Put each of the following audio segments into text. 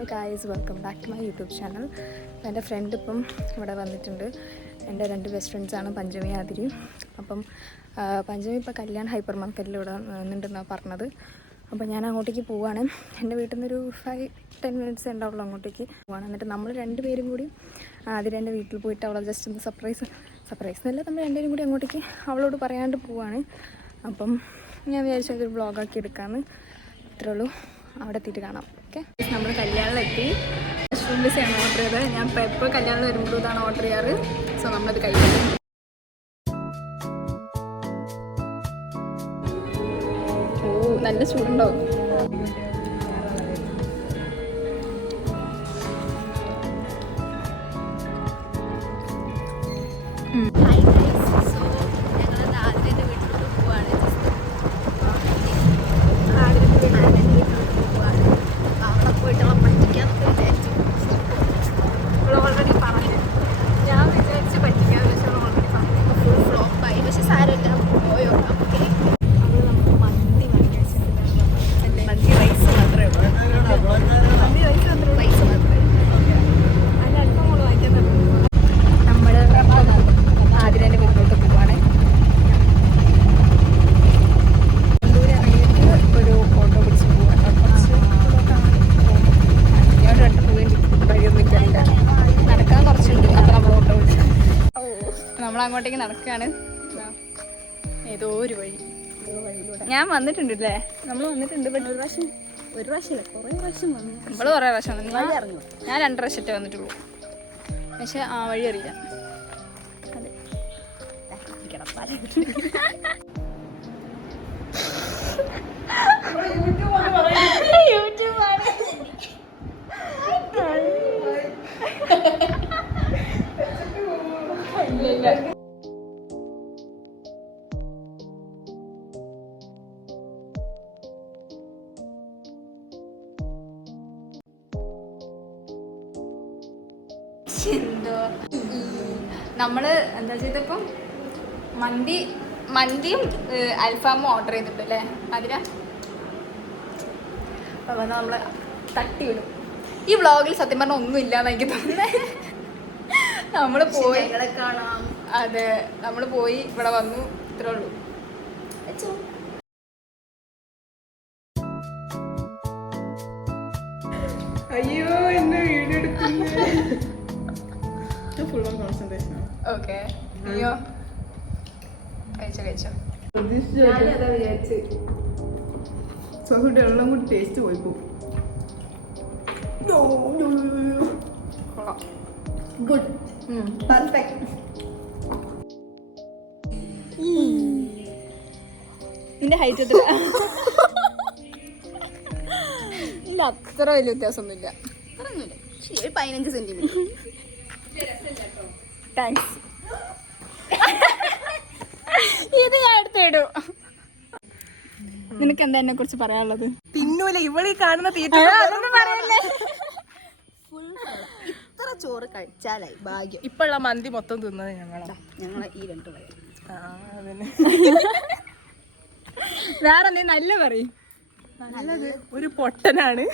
Hello guys, welcome back to my YouTube channel. എൻ്റെ friend ഇപ്പം ഇവിടെ വന്നിട്ടുണ്ട്. എൻ്റെ 2 ബെസ്റ്റ് ഫ്രണ്ട്സാണ് പഞ്ചമി ആതിരി. അപ്പം പഞ്ചമി ഇപ്പോൾ കല്യാൺ ഹൈപ്പർ മാർക്കറ്റിൽ ഇവിടെ നിന്നിട്ടുണ്ടെന്നാണ് പറഞ്ഞത്. അപ്പോൾ ഞാൻ അങ്ങോട്ടേക്ക് പോവുകയാണ്. എൻ്റെ വീട്ടിൽ നിന്നൊരു 5-10 മിനിറ്റ്സ് ഉണ്ടാവുള്ളൂ അങ്ങോട്ടേക്ക് പോവാണ്. എന്നിട്ട് നമ്മൾ 2 പേരും കൂടി ആതിര എൻ്റെ വീട്ടിൽ പോയിട്ട് അവളെ ജസ്റ്റ് ഒന്ന് സർപ്രൈസ് എന്നല്ല, നമ്മൾ 2 പേരും കൂടി അങ്ങോട്ടേക്ക് അവളോട് പറയാണ്ട് പോവാണ്. അപ്പം ഞാൻ വിചാരിച്ചു അതൊരു വ്ളോഗാക്കി എടുക്കാമെന്ന്. അത്രേ ഉള്ളൂ. അവിടെ എത്തിയിട്ട് കാണാം. ഓക്കെ, നമ്മൾ കല്യാണിലെത്തി. മഷ്റൂം പിസയാണ് ഓർഡർ ചെയ്തത്. ഞാൻ ഇപ്പോൾ കല്യാണിൽ വരുമ്പോഴും ഇതാണ് ഓർഡർ ചെയ്യാറ്. സോ നമ്മളത് കഴിക്കാം. ഓ, നല്ല ചൂടുണ്ടാവും. നമ്മളങ്ങോട്ടേക്ക് നടക്കുകയാണ്. ഏതോ ഒരു വഴിയിലൂടെ ഞാൻ വന്നിട്ടുണ്ട് അല്ലേ? നമ്മൾ വന്നിട്ടുണ്ട്. ഒരു പ്രാവശ്യം കുറേ പ്രാവശ്യം വന്നു. നമ്മൾ കുറേ പ്രാവശ്യം വന്നു. ഞാൻ 2 പ്രാവശ്യമേ വന്നിട്ടുള്ളൂ. പക്ഷെ ആ വഴി അറിയില്ല. അതെ, എന്തോ നമ്മള് എന്താ ചെയ്തപ്പം മന്തിയും അൽഫാമും ഓർഡർ ചെയ്തിട്ടു അല്ലേ അതിന്. അപ്പം നമ്മള് തട്ടി വിടും. ഈ വ്ളോഗിൽ സത്യം പറഞ്ഞാൽ ഒന്നും ഇല്ലാന്ന് എനിക്ക് തോന്നുന്നത്. നമ്മള് പോയി കാണാം. അതെ, നമ്മള് പോയി ഇവിടെ വന്നു, ഇത്രേ ഉള്ളൂ. അയ്യോ, എന്നെ വീഡിയോ എടുക്കുന്നത്. ഓക്കെ, അയ്യോ കഴിച്ചോ. സോസുട്ടി എല്ലാം കൂടി ടേസ്റ്റ് പോയി പോകും. Good, perfect. നിന്റെ ഹൈറ്റ് എത്ര? ഇല്ല, അത്ര വലിയ വ്യത്യാസമൊന്നുമില്ല. 15 സെന്റിമീറ്റർ. താങ്ക്സ്. ഇത് ഞാൻ എടുത്തിടും. നിനക്ക് എന്താ എന്നെ കുറിച്ച് പറയാനുള്ളത്? തിന്നൂല ഇവളീ കാണുന്ന ഇത്ര ചോറ് കഴിച്ചാലായി ഭാഗ്യം. ഇപ്പള്ള മന്തി മൊത്തം തിന്നത് ഞങ്ങളെ ഈ 2 പേര്. വേറെ നല്ല പറയും. നല്ലത് ഒരു പൊട്ടനാണ്.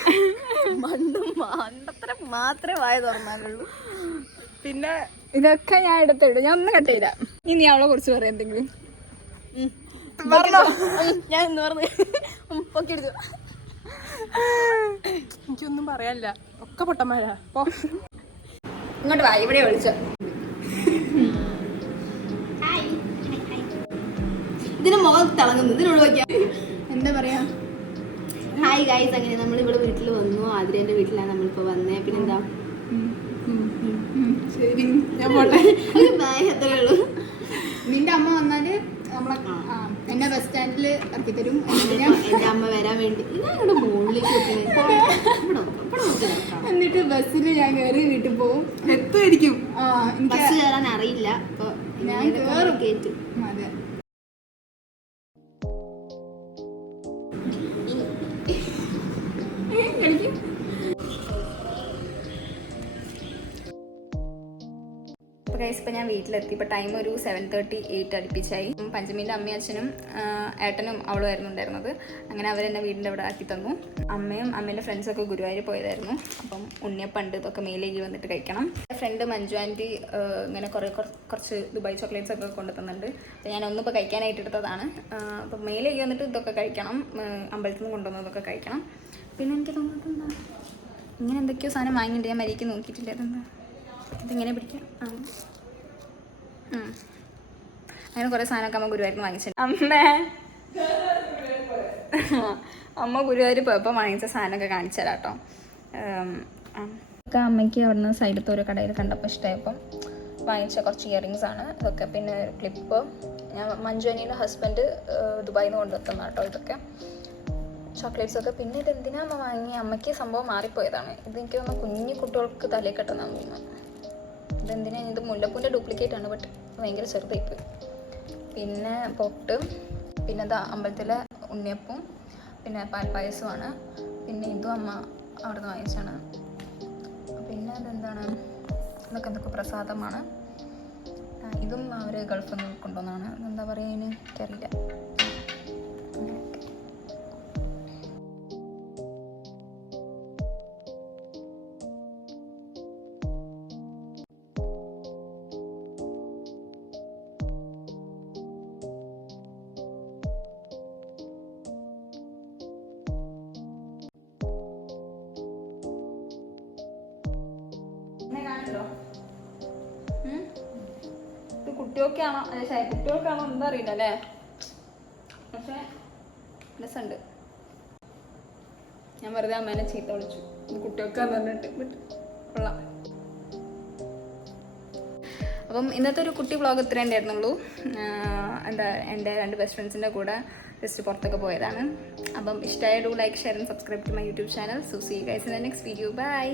മണ്ടത്ര മാത്രമേ വായ തുറന്നാലുള്ളൂ. പിന്നെ ഇതൊക്കെ ഞാൻ എടുത്തിടും. ഞാൻ ഒന്നും കട്ട് ചെയ്യില്ല. ഇനി അവളെ കുറിച്ച് പറയാം എന്തെങ്കിലും. ഞാൻ എന്ന് പറഞ്ഞു പൊക്കിയെടുത്തു. എനിക്കൊന്നും പറയാനില്ല, ഒക്കെ പൊട്ടന്മാരാ. ഇങ്ങോട്ട് വാ, ഇവിടെ വിളിച്ച. ഇതിന് മുഖം തിളങ്ങുന്നു. ഇതിനോട് വയ്ക്കാം. എന്താ പറയാ? ഹായ് ഗൈസ്, അങ്ങനെ നമ്മളിവിടെ വീട്ടിൽ വന്നു. ആതിരേന്റെ വീട്ടിലാണ് നമ്മളിപ്പോ വന്നേ. പിന്നെന്താ, ശരി ഞാൻ പോട്ടെ. ബായ്, അത്രേ ഉള്ളൂ. നിന്റെ അമ്മ വന്നാല് നമ്മളെ എന്നെ ബസ് സ്റ്റാൻഡിൽ ഇറക്കി തരും. എന്റെ അമ്മ വരാൻ വേണ്ടി ഞാൻ മുകളിലേക്ക് എന്നിട്ട് ബസ്സിൽ ഞാൻ കയറി വീട്ടിൽ പോവും. എത്തുമായിരിക്കും. ബസ് കയറാൻ അറിയില്ല. അപ്പൊ ഞാൻ കയറ്റും. അതെ, ഗൈസ് ഇപ്പോൾ ഞാൻ വീട്ടിലെത്തി. ഇപ്പോൾ ടൈം ഒരു 7:38 അടുപ്പിച്ചായി. പഞ്ചമീൻ്റെ അമ്മയും അച്ഛനും ഏട്ടനും അവളുമായിരുന്നു ഉണ്ടായിരുന്നത്. അങ്ങനെ അവരെന്നെ വീടിൻ്റെ അവിടെ ആക്കി തന്നു. അമ്മയും അമ്മേൻ്റെ ഫ്രണ്ട്സൊക്കെ ഗുരുവായൂർ പോയതായിരുന്നു. അപ്പം ഉണ്ണിയപ്പണ്ട് ഇതൊക്കെ മേലേക്ക് വന്നിട്ട് കഴിക്കണം. എൻ്റെ ഫ്രണ്ട് മഞ്ജു ആൻറ്റി ഇങ്ങനെ കുറച്ച് ദുബായ് ചോക്ലേറ്റ്സ് ഒക്കെ കൊണ്ടു തന്നിട്ടുണ്ട്. അപ്പോൾ ഞാൻ ഒന്നിപ്പോൾ കഴിക്കാനായിട്ട് എടുത്തതാണ്. അപ്പോൾ മേലേക്ക് വന്നിട്ട് ഇതൊക്കെ കഴിക്കണം. അമ്പലത്തിൽ നിന്ന് കൊണ്ടുവന്നതൊക്കെ കഴിക്കണം. പിന്നെ എനിക്ക് തോന്നുന്നത് എന്താ, ഇങ്ങനെ എന്തൊക്കെയോ സാധനം വാങ്ങിയിട്ട് ഞാൻ മരിക്ക് നോക്കിയിട്ടില്ല. അതെന്താ ഇതിങ്ങനെ പിടിക്കാം. അങ്ങനെ കുറേ സാധനമൊക്കെ അമ്മ ഗുരുവായൂരിൽ വാങ്ങിച്ചിട്ടുണ്ട്. അമ്മ ഗുരുവായൂർ പോയപ്പോൾ വാങ്ങിച്ച സാധനമൊക്കെ കാണിച്ചു തരാം കേട്ടോ. ഒക്കെ അമ്മയ്ക്ക് അവിടെ നിന്ന് സൈഡത്തെ ഒരു കടയിൽ കണ്ടപ്പോൾ ഇഷ്ടമായപ്പം വാങ്ങിച്ച കുറച്ച് ഇയറിങ്സ് ആണ് ഇതൊക്കെ. പിന്നെ ഒരു ക്ലിപ്പ്. ഞാൻ മഞ്ജുവിൻ്റെ ഹസ്ബൻഡ് ദുബായിൽ നിന്ന് കൊണ്ടുവന്ന കേട്ടോ ഇതൊക്കെ. ചോക്ലേറ്റ്സൊക്കെ. പിന്നെ ഇതെന്തിനാ അമ്മ വാങ്ങി? അമ്മയ്ക്ക് സംഭവം മാറിപ്പോയതാണ്. ഇതെനിക്ക് തോന്നുന്നു കുഞ്ഞു കുട്ടികൾക്ക് തലയിൽ കെട്ടുന്നതാണ് തോന്നുന്നത്. ഇതെന്തിനാ? ഇത് മുല്ലപ്പൂൻ്റെ ഡ്യൂപ്ലിക്കേറ്റ് ആണ്. ബട്ട് ഭയങ്കര ചെറുതായിപ്പോയി. പിന്നെ പൊട്ട്. പിന്നെ ഇതാ അമ്പലത്തിലെ ഉണ്ണിയപ്പവും പിന്നെ പാൽപ്പായസമാണ്. പിന്നെ ഇതും അമ്മ അവിടെ നിന്ന് വാങ്ങിച്ചാണ്. പിന്നെ അതെന്താണ്, ഇതൊക്കെ എന്തൊക്കെ പ്രസാദമാണ്. ഇതും അവർ ഗൾഫിൽ നിന്ന് കൊണ്ടുവന്നതാണ്. എന്താ പറയുക അതിന് എനിക്കറിയില്ല. ഇത് കുട്ടികൾക്കാണോ കുട്ടികൾക്കാണോ എന്താ അറിയില്ല അല്ലേ, പക്ഷെ രസമുണ്ട്. ഞാൻ വെറുതെ അമ്മേനെ ചീത്ത വിളിച്ചു, ഇത് കുട്ടികൾക്കാന്ന് പറഞ്ഞിട്ട്. ബട്ട് കൊള്ളാം. അപ്പം ഇന്നത്തെ ഒരു കുട്ടി വ്ളോഗ് ഇത്ര ഉണ്ടായിരുന്നുള്ളൂ. എൻ്റെ 2 ബെസ്റ്റ് ഫ്രണ്ട്സിൻ്റെ കൂടെ ജസ്റ്റ് പുറത്തൊക്കെ പോയതാണ്. അപ്പം ഇഷ്ടമായ like, share and subscribe to my YouTube channel. So see you guys in the next video. By.